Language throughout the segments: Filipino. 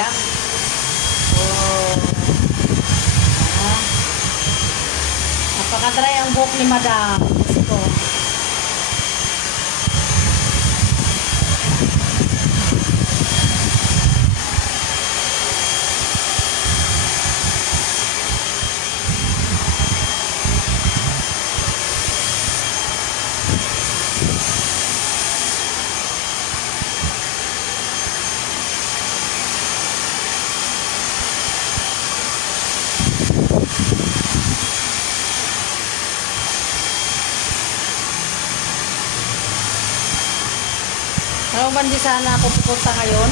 kaya? Oh. Ah. Napaka-dry ang buhok ni Madam. Diyos ko. Ano ba, di sana ako pupunta ngayon?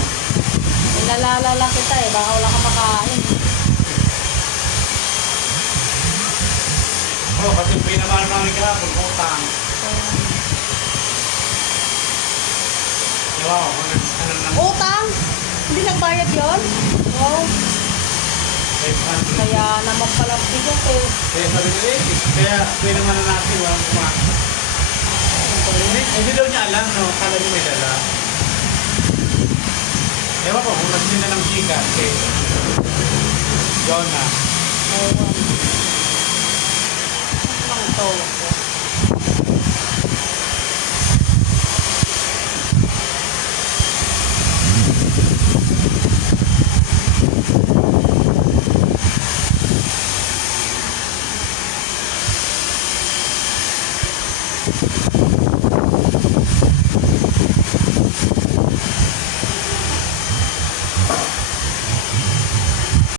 Inalala lang kita eh, baka wala ka makain. Oo, kasi pinamano namin kahapon, utang. Diba, ano na. Utang? Hindi nagbayad yun? Wow. 500. Kaya naman palang bigat eh. Kaya sabi ko eh, kaya pinamano natin, walang kumain. Hindi daw niya alam, no? Kala niya may dala. Ewan ko, kung nagsin na ng chika, kay Jonah. Ewan. Ano lang ito?